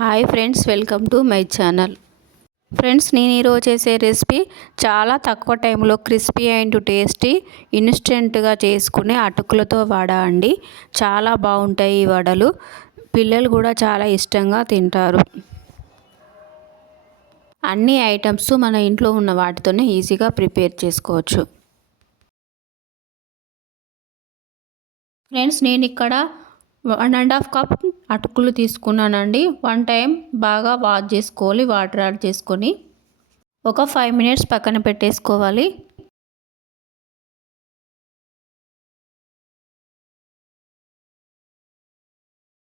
Hi friends, welcome to my channel. Friends, నేను ఈరోజు చేసే రెసిపీ చాలా తక్కువ టైంలో క్రిస్పీ అండ్ టేస్టీ ఇన్స్టెంట్గా చేసుకునే అటుకులతో వడ అండి. చాలా బాగుంటాయి ఈ వడలు. పిల్లలు కూడా చాలా ఇష్టంగా తింటారు. అన్ని ఐటమ్స్ మన ఇంట్లో ఉన్న వాటితోనే ఈజీగా ప్రిపేర్ చేసుకోవచ్చు. ఫ్రెండ్స్, నేను ఇక్కడ 1.5 కప్ అటుకులు తీసుకున్నానండి. 1 టైం బాగా వాష్ చేసుకోవాలి, వాటర్ యాడ్ చేసుకొని ఒక 5 మినిట్స్ పక్కన పెట్టేసుకోవాలి.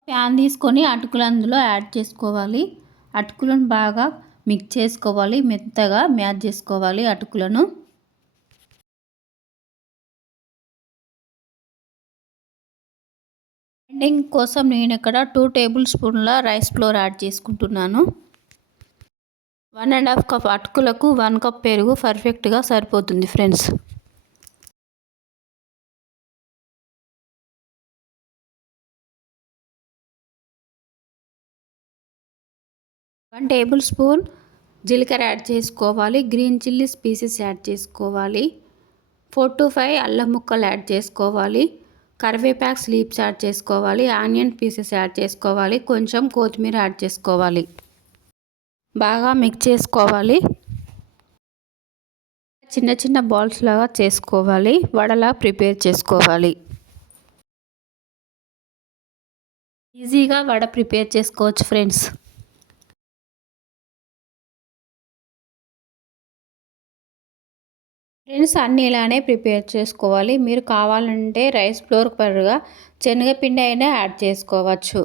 ప్యాన్ తీసుకొని అటుకులు అందులో యాడ్ చేసుకోవాలి. అటుకులను బాగా మిక్స్ చేసుకోవాలి, మెత్తగా మ్యాష్ చేసుకోవాలి అటుకులను. గ్రైండింగ్ కోసం నేను ఇక్కడ 2 టేబుల్ స్పూన్ల రైస్ ఫ్లోర్ యాడ్ చేసుకుంటున్నాను. 1.5 కప్ అటుకులకు 1 కప్ పెరుగు పర్ఫెక్ట్గా సరిపోతుంది ఫ్రెండ్స్. వన్ టేబుల్ స్పూన్ జీలకర్ర యాడ్ చేసుకోవాలి. గ్రీన్ చిల్లీస్ పీసెస్ యాడ్ చేసుకోవాలి. 4 to 5 అల్లం ముక్కలు యాడ్ చేసుకోవాలి. కరివేపాకు లీవ్స్ యాడ్ చేసుకోవాలి. ఆనియన్ పీసెస్ యాడ్ చేసుకోవాలి. కొంచెం కొత్తిమీర యాడ్ చేసుకోవాలి. బాగా మిక్స్ చేసుకోవాలి. చిన్న చిన్న బాల్స్ లాగా చేసుకోవాలి. వడలా ప్రిపేర్ చేసుకోవాలి. ఈజీగా వడ ప్రిపేర్ చేసుకోవచ్చు ఫ్రెండ్స్. అన్నీ ఇలానే ప్రిపేర్ చేసుకోవాలి. మీరు కావాలంటే రైస్ ఫ్లోర్ బదులుగా శనగపిండి అయినా యాడ్ చేసుకోవచ్చు.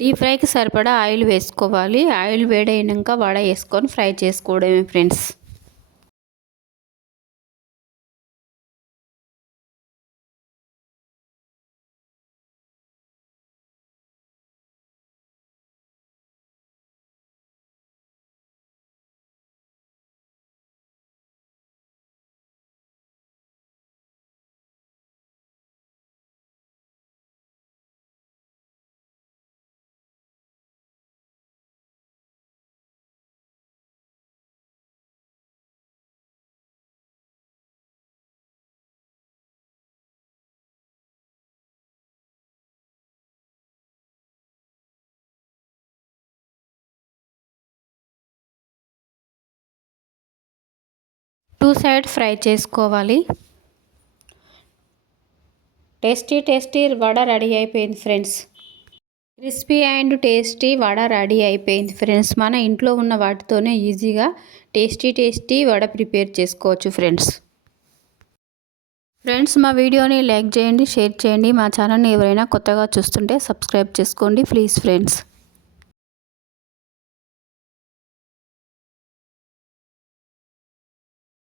డీప్ ఫ్రైకి సరిపడా ఆయిల్ వేసుకోవాలి. ఆయిల్ వేడైనాక వడ వేసుకొని ఫ్రై చేసుకోవడమే ఫ్రెండ్స్. టూ సైడ్ ఫ్రై చేసుకోవాలి. టేస్టీ వడ రెడీ అయిపోయింది friends. Crispy and tasty vada రెడీ అయిపోయింది ఫ్రెండ్స్. మన ఇంట్లో ఉన్న వాటితోనే ఈజీగా టేస్టీ వడ ప్రిపేర్ చేసుకోవచ్చు ఫ్రెండ్స్. మా వీడియోని లైక్ చేయండి, షేర్ చేయండి. మా ఛానల్ని ఎవరైనా కొత్తగా చూస్తుంటే సబ్స్క్రైబ్ చేసుకోండి ప్లీజ్ ఫ్రెండ్స్.